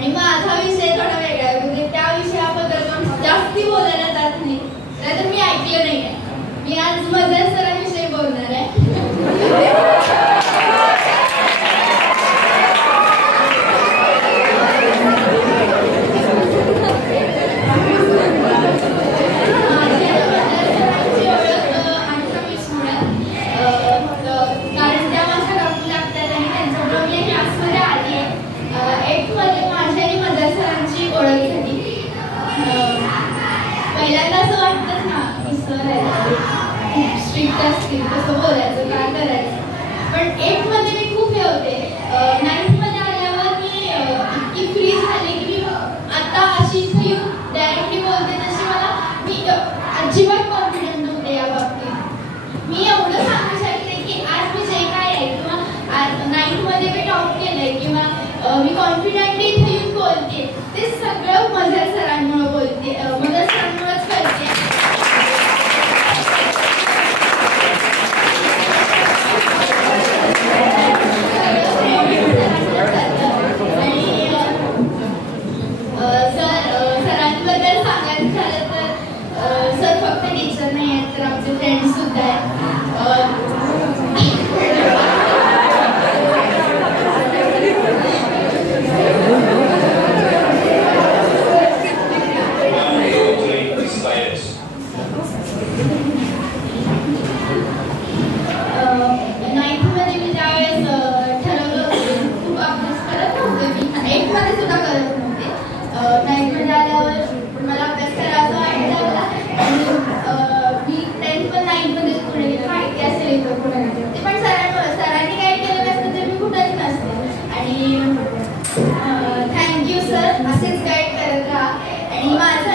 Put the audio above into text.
आणि माझा विषय थोडा वेगळा आहे, म्हणजे त्या विषयाबद्दल पण जास्ती बोलायला जात नाही, नाहीतर मी ऐकलं नाही आहे. मी आज मदर सरांविषयी बोलणार आहे. पहिल्यांदा असं वाटतंच ना की सर खूप स्ट्रिक्ट असतील, कसं बोलायचं, काय करायचं. पण 8 मध्ये मी खूप हे होते. 9th मध्ये आल्यावर मी इतकी फ्री झाली की मी आता अशी फ्री डायरेक्टली बोलते तशी मी अजिबात कॉन्फिडंट नव्हते या बाबतीत. मी एवढं सांगू शकते की आज मी जे काय आहे किंवा 9th मध्ये मी टॉप केलंय किंवा मी कॉन्फिडंटली इथे येऊन बोलते, ते सगळं मदर सरांमुळे बोलते, मदर सरांमुळेच करते. सरांबद्दल सांगायचं झालं तर सर फक्त टीचर नाही आहेत, तर आमचे फ्रेंड्स सुद्धा आहेत. थँक्यू सर, असेच गाईड करत राहा. आणि माझं